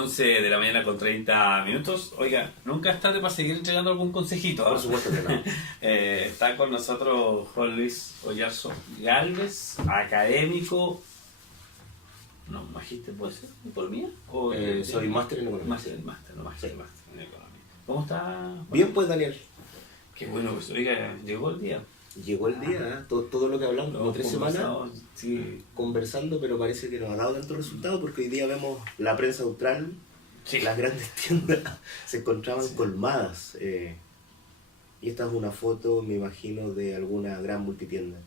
11 de la mañana con 30 minutos. Oiga, nunca es tarde para seguir entregando algún consejito. Por supuesto que no. Está con nosotros Juan Luis Oyarzo Galvez, académico. No, magíster, ¿puede ser? ¿Economía? ¿O soy máster en economía. Máster en economía. ¿Cómo está? Bien, pues, Daniel. Qué bueno, pues, oiga, llegó el día. Llegó el día, todo lo que hablamos, como 3 semanas sí, conversando, pero parece que nos ha dado tanto resultado porque hoy día vemos la prensa austral, sí. Las grandes tiendas se encontraban colmadas. Y esta es una foto, me imagino, de alguna gran multitienda.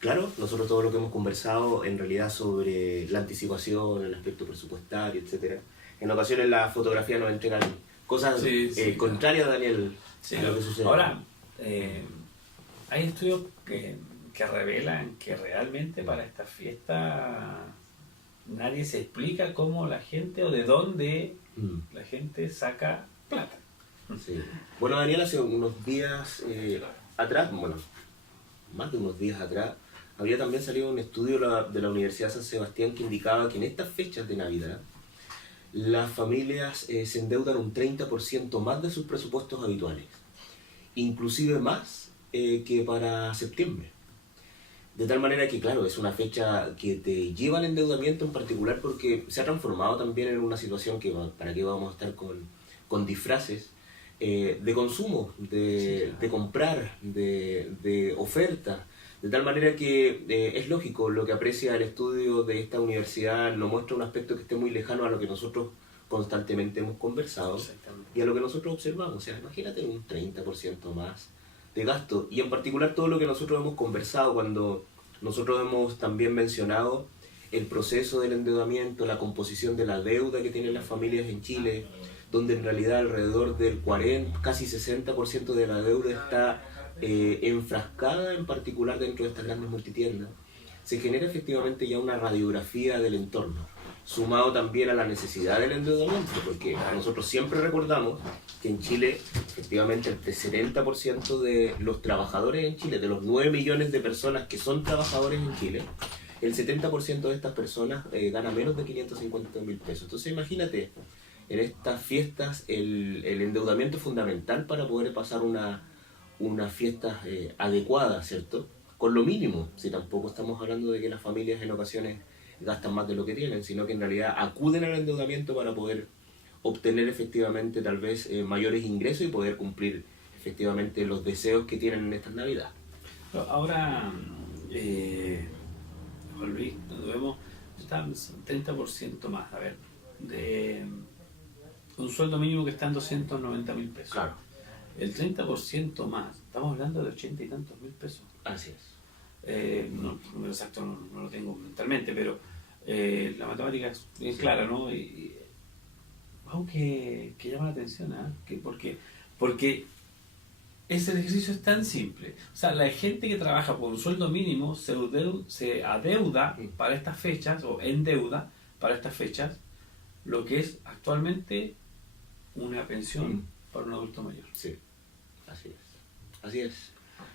Claro, nosotros todo lo que hemos conversado en realidad sobre la anticipación, el aspecto presupuestario, etc. En ocasiones la fotografía nos entregan cosas contrarias, Daniel, a lo que sucede. Ahora, hay estudios que revelan que realmente para esta fiesta nadie se explica cómo la gente o de dónde la gente saca plata. Sí. Bueno, Daniel, hace unos días atrás, más de unos días atrás, había también salido un estudio de la Universidad de San Sebastián que indicaba que en estas fechas de Navidad las familias se endeudan un 30% más de sus presupuestos habituales, inclusive más que para septiembre. De tal manera que, claro, es una fecha que te lleva al endeudamiento en particular porque se ha transformado también en una situación que, para qué vamos a estar con disfraces, de consumo, de comprar, de oferta. De tal manera que es lógico, lo que aprecia el estudio de esta universidad no muestra un aspecto que esté muy lejano a lo que nosotros constantemente hemos conversado y a lo que nosotros observamos. O sea, imagínate un 30% más de gasto, y en particular todo lo que nosotros hemos conversado cuando nosotros hemos también mencionado el proceso del endeudamiento, la composición de la deuda que tienen las familias en Chile, donde en realidad alrededor del 40, casi 60% de la deuda está enfrascada en particular dentro de estas grandes multitiendas. Se genera efectivamente ya una radiografía del entorno, sumado también a la necesidad del endeudamiento, porque nosotros siempre recordamos que en Chile, efectivamente, el 70% de los trabajadores en Chile, de los 9 millones de personas que son trabajadores en Chile, el 70% de estas personas gana menos de 550.000 pesos. Entonces imagínate, en estas fiestas el endeudamiento es fundamental para poder pasar unas fiestas adecuadas, ¿cierto? Con lo mínimo, si tampoco estamos hablando de que las familias en ocasiones gastan más de lo que tienen, sino que en realidad acuden al endeudamiento para poder obtener efectivamente tal vez mayores ingresos y poder cumplir efectivamente los deseos que tienen en estas Navidades. Ahora, Juan Luis, cuando vemos, está 30% más, a ver, de un sueldo mínimo que está en 290.000 pesos. Claro. El 30% más, estamos hablando de 80 y tantos mil pesos. Así es. No, el número exacto no lo tengo mentalmente, pero la matemática es bien clara, ¿no? Y algo que llama la atención, ¿eh? Porque ese ejercicio es tan simple. O sea, la gente que trabaja por un sueldo mínimo se adeuda para estas fechas, o endeuda para estas fechas, lo que es actualmente una pensión para un adulto mayor. Sí, así es. Así es.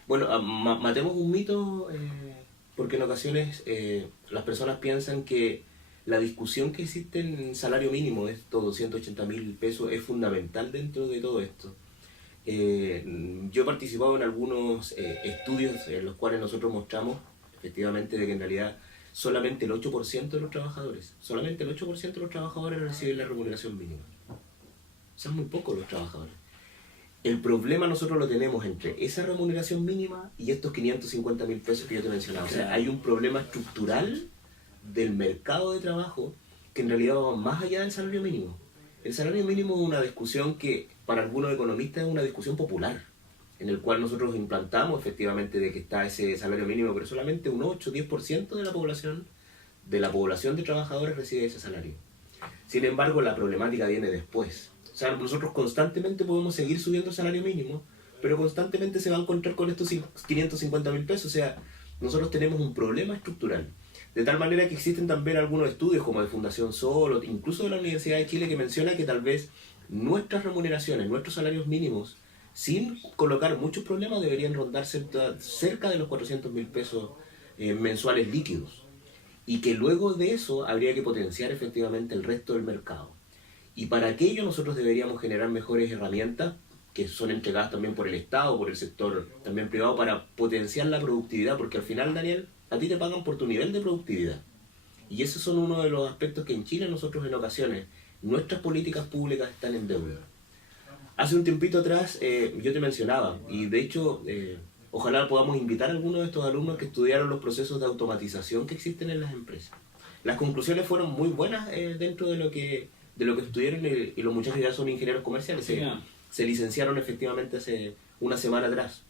Bueno, matemos un mito, porque en ocasiones las personas piensan que la discusión que existe en salario mínimo, estos 280.000 pesos, es fundamental dentro de todo esto. Yo he participado en algunos estudios en los cuales nosotros mostramos efectivamente de que en realidad solamente el 8% de los trabajadores, reciben la remuneración mínima. Son muy pocos los trabajadores. El problema nosotros lo tenemos entre esa remuneración mínima y estos 550.000 pesos que yo te mencionaba. O sea, hay un problema estructural del mercado de trabajo que en realidad va más allá del salario mínimo. El salario mínimo es una discusión que para algunos economistas es una discusión popular, en el cual nosotros implantamos efectivamente de que está ese salario mínimo, pero solamente un 8-10% de la población de trabajadores recibe ese salario. Sin embargo, la problemática viene después. O sea, nosotros constantemente podemos seguir subiendo el salario mínimo, pero constantemente se va a encontrar con estos 550.000 pesos. O sea, nosotros tenemos un problema estructural. De tal manera que existen también algunos estudios como de Fundación Sol, incluso de la Universidad de Chile, que menciona que tal vez nuestras remuneraciones, nuestros salarios mínimos, sin colocar muchos problemas, deberían rondar cerca de los 400.000 pesos mensuales líquidos. y que luego de eso habría que potenciar efectivamente el resto del mercado. Y para aquello nosotros deberíamos generar mejores herramientas que son entregadas también por el Estado, por el sector también privado, para potenciar la productividad, porque al final, Daniel, a ti te pagan por tu nivel de productividad. Y esos son uno de los aspectos que en Chile nosotros en ocasiones, nuestras políticas públicas están en deuda. Hace un tiempito atrás yo te mencionaba, y de hecho ojalá podamos invitar a algunos de estos alumnos que estudiaron los procesos de automatización que existen en las empresas. Las conclusiones fueron muy buenas dentro de lo que estudiaron, y los muchachos ya son ingenieros comerciales, se licenciaron efectivamente hace una semana atrás.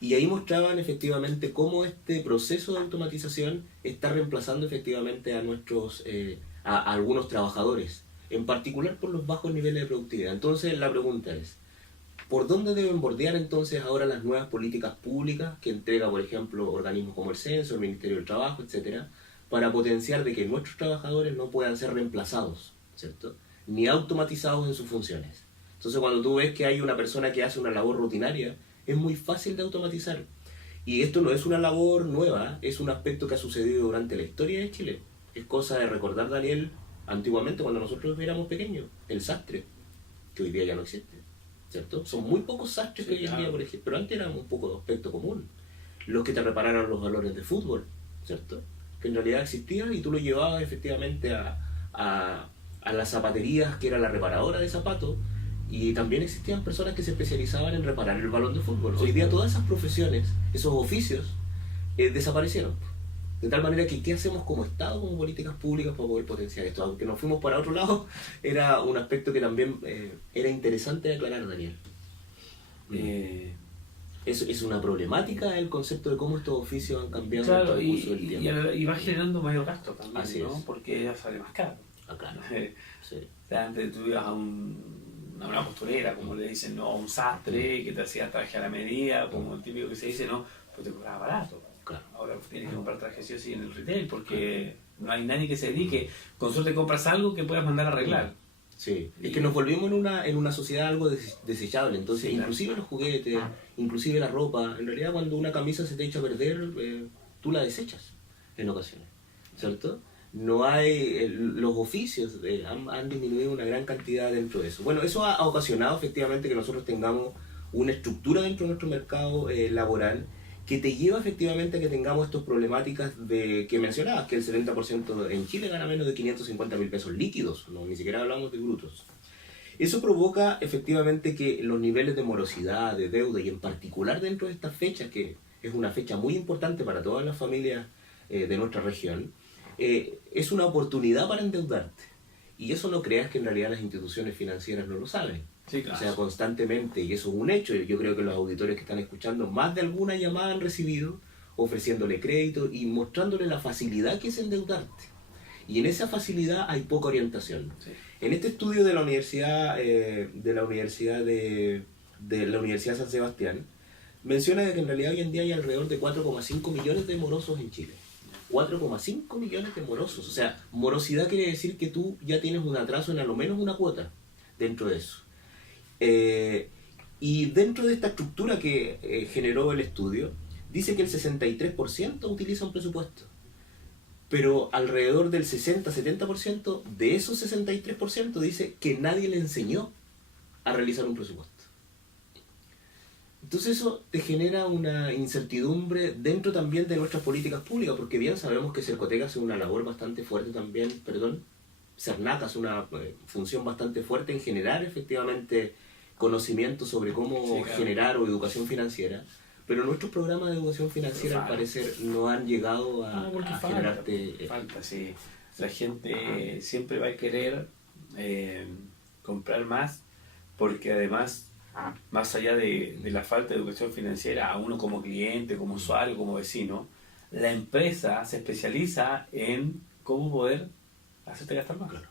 Y ahí mostraban efectivamente cómo este proceso de automatización está reemplazando efectivamente a a algunos trabajadores, en particular por los bajos niveles de productividad. Entonces la pregunta es, ¿por dónde deben bordear entonces ahora las nuevas políticas públicas que entrega, por ejemplo, organismos como el Censo, el Ministerio del Trabajo, etcétera, para potenciar de que nuestros trabajadores no puedan ser reemplazados, ¿cierto?, ni automatizados en sus funciones? Entonces cuando tú ves que hay una persona que hace una labor rutinaria, es muy fácil de automatizar. Y esto no es una labor nueva, es un aspecto que ha sucedido durante la historia de Chile. Es cosa de recordar, Daniel, antiguamente cuando nosotros éramos pequeños, el sastre, que hoy día ya no existe, ¿cierto? Son muy pocos sastres que hoy en día, por ejemplo, pero antes eran un poco de aspecto común. Los que te repararon los balones de fútbol, ¿cierto?, que en realidad existían y tú lo llevabas efectivamente a las zapaterías, que era la reparadora de zapatos, y también existían personas que se especializaban en reparar el balón de fútbol. Hoy día todas esas profesiones, esos oficios, desaparecieron. De tal manera que, ¿qué hacemos como Estado, como políticas públicas para poder potenciar esto? Aunque nos fuimos para otro lado, era un aspecto que también era interesante de aclarar, Daniel. Es una problemática el concepto de cómo estos oficios han cambiado, claro, en el curso del tiempo. Y va generando mayor gasto también, Así ¿no? es. Porque ya sale más caro. Claro. Sí. O sea, antes tú ibas a una costurera, como le dicen, no, a un sastre que te hacía traje a la medida, como el típico que se dice, no, pues te cobraba barato. Claro. Ahora tienes que comprar trajes sí o sí en el retail, porque no hay nadie que se dedique. Con suerte compras algo que puedas mandar a arreglar. Sí, es que nos volvimos en una sociedad algo desechable. Entonces, Sí, inclusive los juguetes, inclusive la ropa, en realidad cuando una camisa se te echa a perder, tú la desechas en ocasiones, ¿cierto? No hay, los oficios han disminuido una gran cantidad dentro de eso. Bueno, eso ha ocasionado efectivamente que nosotros tengamos una estructura dentro de nuestro mercado laboral que te lleva efectivamente a que tengamos estas problemáticas que mencionabas, que el 70% en Chile gana menos de 550.000 pesos líquidos, no, ni siquiera hablamos de brutos. Eso provoca efectivamente que los niveles de morosidad, de deuda, y en particular dentro de estas fechas, que es una fecha muy importante para todas las familias de nuestra región, es una oportunidad para endeudarte. Y eso no creas que en realidad las instituciones financieras no lo saben. Sí, claro. O sea, constantemente, y eso es un hecho. Yo creo que los auditores que están escuchando, más de alguna llamada han recibido ofreciéndole crédito y mostrándole la facilidad que es endeudarte. Y en esa facilidad hay poca orientación. Sí. En este estudio de la Universidad San Sebastián, menciona que en realidad hoy en día hay alrededor de 4,5 millones de morosos en Chile. 4,5 millones de morosos. O sea, morosidad quiere decir que tú ya tienes un atraso en a lo menos una cuota dentro de eso. Y dentro de esta estructura que generó el estudio, dice que el 63% utiliza un presupuesto. Pero alrededor del 60-70% de esos 63% dice que nadie le enseñó a realizar un presupuesto. Entonces eso te genera una incertidumbre dentro también de nuestras políticas públicas, porque bien sabemos que Cercotec hace una labor bastante fuerte también, Cernac hace una función bastante fuerte en generar efectivamente conocimiento sobre cómo generar o educación financiera, pero nuestros programas de educación financiera al parecer no han llegado a generarte... Falta, sí. La gente siempre va a querer comprar más, porque además, más allá de la falta de educación financiera, a uno como cliente, como usuario, como vecino, la empresa se especializa en cómo poder hacerte gastar más. Claro.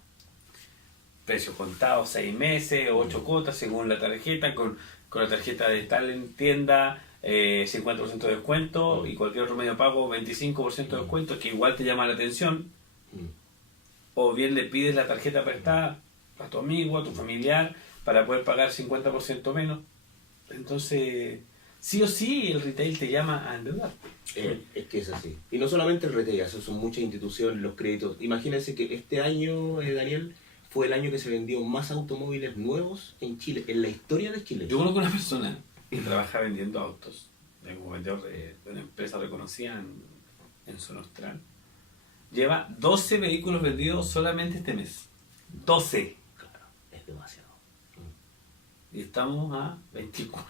Precios contados, 6 meses, 8 cuotas según la tarjeta, con la tarjeta de tal en tienda, 50% de descuento, y cualquier otro medio de pago 25% de descuento, que igual te llama la atención. O bien le pides la tarjeta prestada a tu amigo, a tu familiar, para poder pagar 50% menos. Entonces sí o sí el retail te llama a endeudarte. Es que es así. Y no solamente el retail, eso son muchas instituciones, los créditos. Imagínense que este año, Daniel, fue el año que se vendió más automóviles nuevos en Chile, en la historia de Chile. Yo conozco una persona que trabaja vendiendo autos, como vendedor de una empresa reconocida en zona austral. Lleva 12 vehículos vendidos solamente este mes. 12. Claro, es demasiado. Y estamos a 24.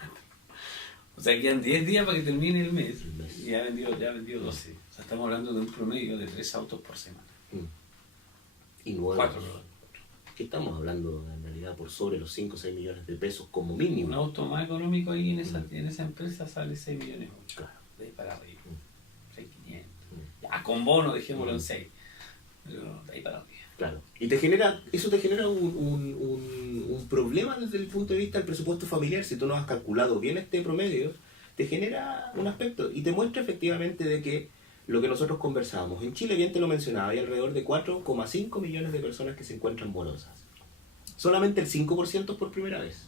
O sea, quedan 10 días para que termine el mes. Y ya ha vendido 12. O sea, estamos hablando de un promedio de 3 autos por semana. Y nuevos. 4, perdón. Que estamos hablando en realidad por sobre los 5 o 6 millones de pesos como mínimo. Un auto más económico ahí en esa empresa sale 6 millones. Claro. De ahí para arriba. 6.500. Ya, con bono dejémoslo en 6. Pero de ahí para arriba. Claro. Y eso te genera un problema desde el punto de vista del presupuesto familiar. Si tú no has calculado bien este promedio, te genera un aspecto y te muestra efectivamente de que lo que nosotros conversábamos. En Chile, bien te lo mencionaba, hay alrededor de 4,5 millones de personas que se encuentran morosas. Solamente el 5% es por primera vez.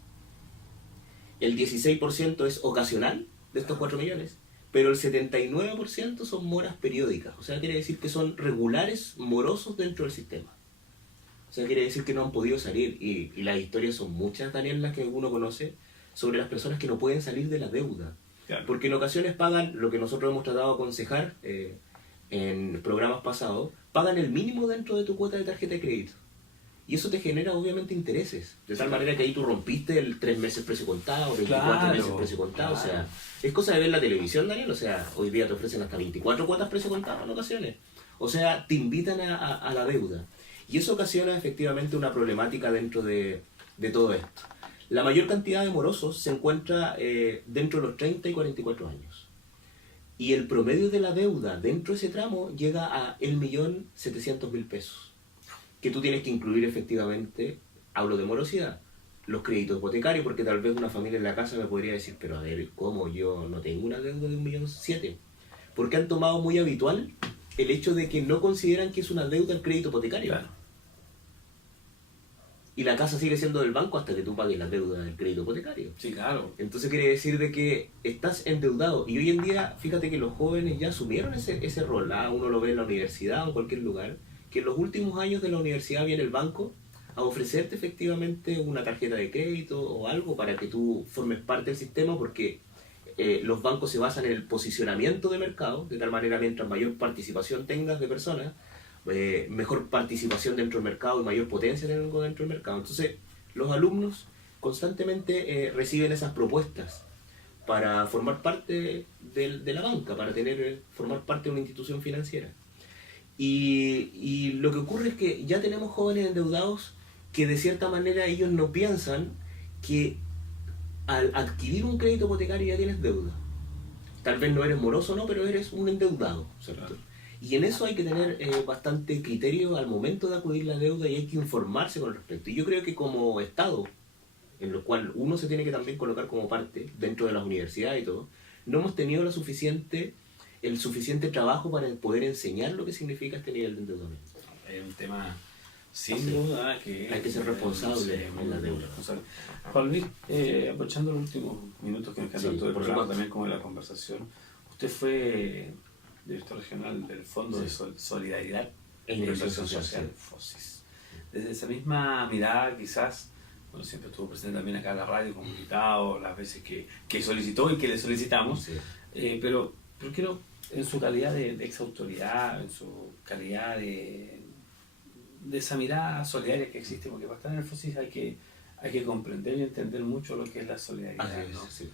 El 16% es ocasional de estos 4 millones, pero el 79% son moras periódicas. O sea, quiere decir que son regulares morosos dentro del sistema. O sea, quiere decir que no han podido salir. Y las historias son muchas, Daniel, las que uno conoce, sobre las personas que no pueden salir de la deuda. Claro. Porque en ocasiones pagan lo que nosotros hemos tratado de aconsejar en programas pasados, pagan el mínimo dentro de tu cuota de tarjeta de crédito. Y eso te genera obviamente intereses. De tal manera que ahí tú rompiste el 3 meses precio contado, 24 meses precio contado. Claro. O sea, es cosa de ver la televisión, Daniel. O sea, hoy día te ofrecen hasta 24 cuotas precio contado en ocasiones. O sea, te invitan a la deuda. Y eso ocasiona efectivamente una problemática dentro de todo esto. La mayor cantidad de morosos se encuentra dentro de los 30 y 44 años. Y el promedio de la deuda dentro de ese tramo llega a 1.700.000 pesos. Que tú tienes que incluir efectivamente, hablo de morosidad, los créditos hipotecarios, porque tal vez una familia en la casa me podría decir, pero a ver, ¿cómo yo no tengo una deuda de 1.700.000? Porque han tomado muy habitual el hecho de que no consideran que es una deuda el crédito hipotecario. Claro. Y la casa sigue siendo del banco hasta que tú pagues la deuda del crédito hipotecario. Sí, claro. Entonces quiere decir de que estás endeudado. Y hoy en día, fíjate que los jóvenes ya asumieron ese rol. Uno lo ve en la universidad o en cualquier lugar, que en los últimos años de la universidad viene el banco a ofrecerte efectivamente una tarjeta de crédito o algo para que tú formes parte del sistema, porque los bancos se basan en el posicionamiento de mercado, de tal manera mientras mayor participación tengas de personas, mejor participación dentro del mercado y mayor potencia dentro del mercado. Entonces, los alumnos constantemente reciben esas propuestas para formar parte de la banca, para formar parte de una institución financiera. Y lo que ocurre es que ya tenemos jóvenes endeudados que de cierta manera ellos no piensan que al adquirir un crédito hipotecario ya tienes deuda. Tal vez no eres moroso, no, pero eres un endeudado, ¿cierto? Claro. Y en eso hay que tener bastante criterio al momento de acudir la deuda y hay que informarse con respecto. Y yo creo que como Estado, en lo cual uno se tiene que también colocar como parte, dentro de las universidades y todo, no hemos tenido el suficiente trabajo para poder enseñar lo que significa este nivel de endeudamiento. Es un tema, sin duda, que hay que ser responsable en la deuda. Juan Luis, aprovechando los últimos minutos que nos quedan todo el programa, también como en la conversación, usted fue director regional del Fondo de Solidaridad e Inversión Social, FOSIS. Desde esa misma mirada, quizás, bueno, siempre estuvo presente también acá en la radio como invitado, las veces que solicitó y que le solicitamos, pero quiero, en su calidad de ex autoridad, en su calidad de esa mirada solidaria que existe, porque para estar en el FOSIS hay que comprender y entender mucho lo que es la solidaridad, ¿no? Sí.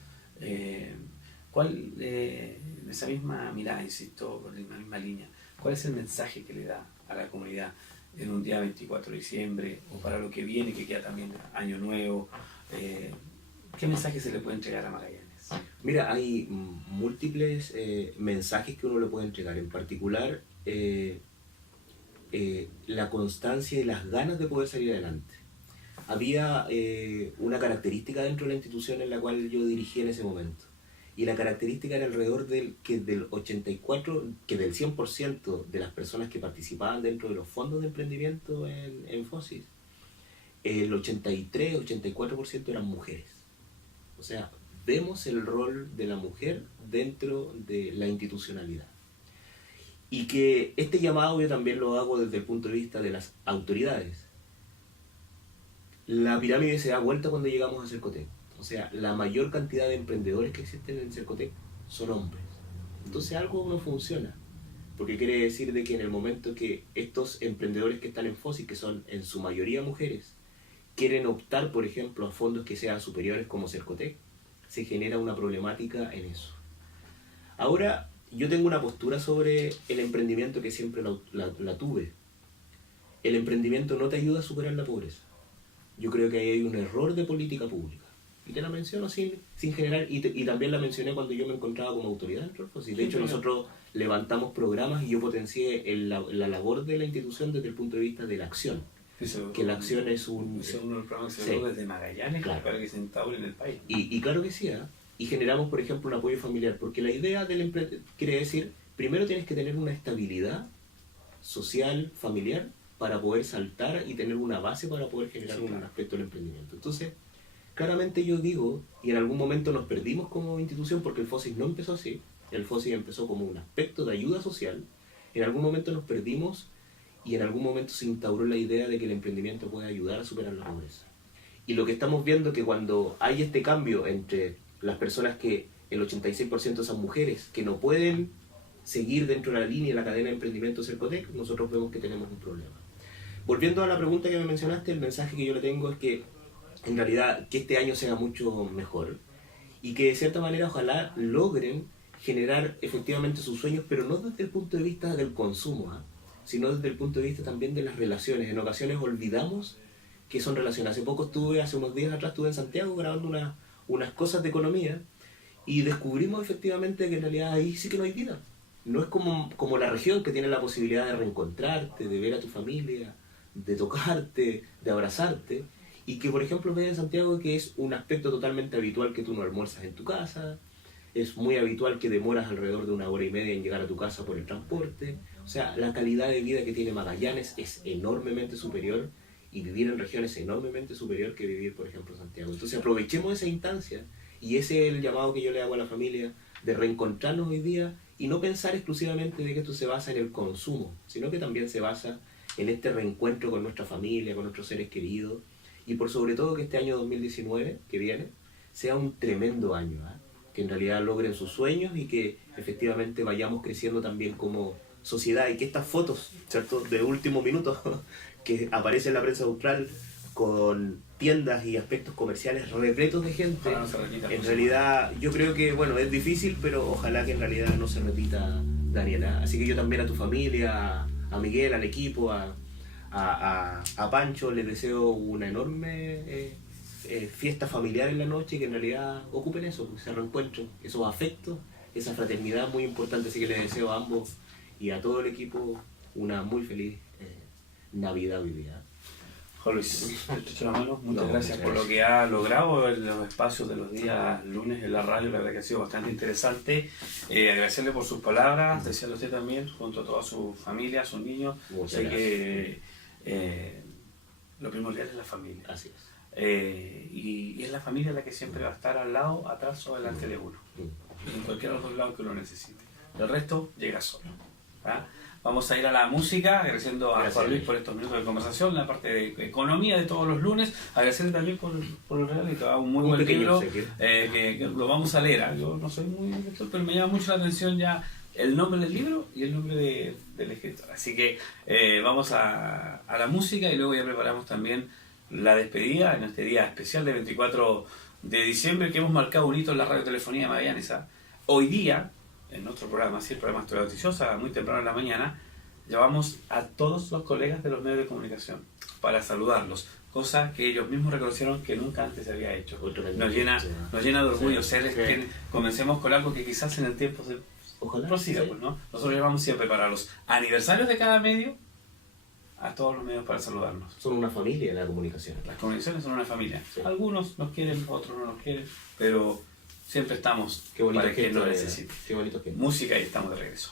¿Cuál, en esa misma mirada, insisto, en la misma línea, cuál es el mensaje que le da a la comunidad en un día 24 de diciembre o para lo que viene, que queda también Año Nuevo? ¿Qué mensaje se le puede entregar a Magallanes? Mira, hay múltiples mensajes que uno le puede entregar, en particular la constancia y las ganas de poder salir adelante. Había una característica dentro de la institución en la cual yo dirigí en ese momento. Y la característica era alrededor del 100% de las personas que participaban dentro de los fondos de emprendimiento en FOSIS, el 83-84% eran mujeres. O sea, vemos el rol de la mujer dentro de la institucionalidad. Y que este llamado yo también lo hago desde el punto de vista de las autoridades. La pirámide se da vuelta cuando llegamos a Cercotec. O sea, la mayor cantidad de emprendedores que existen en Cercotec son hombres. Entonces algo no funciona. Porque quiere decir de que en el momento que estos emprendedores que están en FOSI, que son en su mayoría mujeres, quieren optar, por ejemplo, a fondos que sean superiores como Cercotec, se genera una problemática en eso. Ahora, yo tengo una postura sobre el emprendimiento que siempre la tuve. El emprendimiento no te ayuda a superar la pobreza. Yo creo que ahí hay un error de política pública. Y te la menciono sin generar, y también la mencioné cuando yo me encontraba como autoridad dentro del FOSI. De hecho, nosotros levantamos programas y yo potencié la labor de la institución desde el punto de vista de la acción. Que la acción es un... Es uno de los programas que se dio desde Magallanes, claro, para que se instaure en el país. Y claro que sí, ¿eh? Y generamos, por ejemplo, un apoyo familiar, porque la idea del emprendimiento quiere decir, primero tienes que tener una estabilidad social, familiar, para poder saltar y tener una base para poder generar un aspecto del emprendimiento. Entonces, claramente yo digo, y en algún momento nos perdimos como institución, porque el FOSI no empezó así, el FOSI empezó como un aspecto de ayuda social, en algún momento nos perdimos y en algún momento se instauró la idea de que el emprendimiento puede ayudar a superar la pobreza. Y lo que estamos viendo es que cuando hay este cambio entre las personas que el 86% son mujeres, que no pueden seguir dentro de la línea de la cadena de emprendimiento Cercotec, nosotros vemos que tenemos un problema. Volviendo a la pregunta que me mencionaste, el mensaje que yo le tengo es que en realidad que este año sea mucho mejor y que de cierta manera ojalá logren generar efectivamente sus sueños, pero no desde el punto de vista del consumo, sino desde el punto de vista también de las relaciones. En ocasiones olvidamos que son relaciones. Hace unos días atrás estuve en Santiago grabando unas cosas de economía y descubrimos efectivamente que en realidad ahí sí que no hay vida. No es como la región que tiene la posibilidad de reencontrarte, de ver a tu familia, de tocarte, de abrazarte, y que por ejemplo ves en Santiago que es un aspecto totalmente habitual que tú no almuerzas en tu casa, es muy habitual que demoras alrededor de 1 hora y media en llegar a tu casa por el transporte. O sea, la calidad de vida que tiene Magallanes es enormemente superior y vivir en regiones es enormemente superior que vivir, por ejemplo, en Santiago. Entonces aprovechemos esa instancia y ese es el llamado que yo le hago a la familia de reencontrarnos hoy día y no pensar exclusivamente de que esto se basa en el consumo, sino que también se basa en este reencuentro con nuestra familia, con nuestros seres queridos y por sobre todo que este año 2019 que viene sea un tremendo año, que en realidad logren sus sueños y que efectivamente vayamos creciendo también como sociedad y que estas fotos, ¿cierto?, de último minuto que aparece en la prensa austral con tiendas y aspectos comerciales repletos de gente, en realidad yo creo que, bueno, es difícil, pero ojalá que en realidad no se repita, Daniela. Así que yo también a tu familia, a Miguel, al equipo, a Pancho, les deseo una enorme fiesta familiar en la noche y que en realidad ocupen eso, ese reencuentro, esos afectos, esa fraternidad muy importante. Así que les deseo a ambos y a todo el equipo una muy feliz Navidad hoy día. Juan Luis, muchas gracias por lo que ha logrado en los espacios de los días lunes en la radio. La verdad que ha sido bastante interesante. Agradecerle por sus palabras, desearle a usted también, junto a toda su familia, a sus niños. Sé que lo primordial es la familia. Así es. Y es la familia la que siempre va a estar al lado, atrás o delante de uno. En cualquiera de los dos lados que uno necesite. El resto llega solo. Vamos a ir a la música, agradeciendo a Juan Luis por estos minutos de conversación, la parte de economía de todos los lunes, agradecerle también por el regalo, un muy buen libro, que lo vamos a leer. Yo no soy muy lector, pero me llama mucho la atención ya el nombre del libro y el nombre del escritor. Así que vamos a la música y luego ya preparamos también la despedida en este día especial de 24 de diciembre que hemos marcado un hito en la radiotelefonía de Magallanes. Hoy día, en nuestro programa, el programa Historia Noticiosa, muy temprano en la mañana, llamamos a todos los colegas de los medios de comunicación para saludarlos, cosa que ellos mismos reconocieron que nunca antes se había hecho. Nos llena de orgullo ser que comencemos con algo que quizás en el tiempo se prosiga, pues, ¿no? Nosotros llamamos siempre para los aniversarios de cada medio a todos los medios para saludarnos. Son una familia la comunicación. Las comunicaciones son una familia. Algunos nos quieren, otros no nos quieren, pero siempre estamos para que nos necesite. Qué bonito que... Música y estamos de regreso.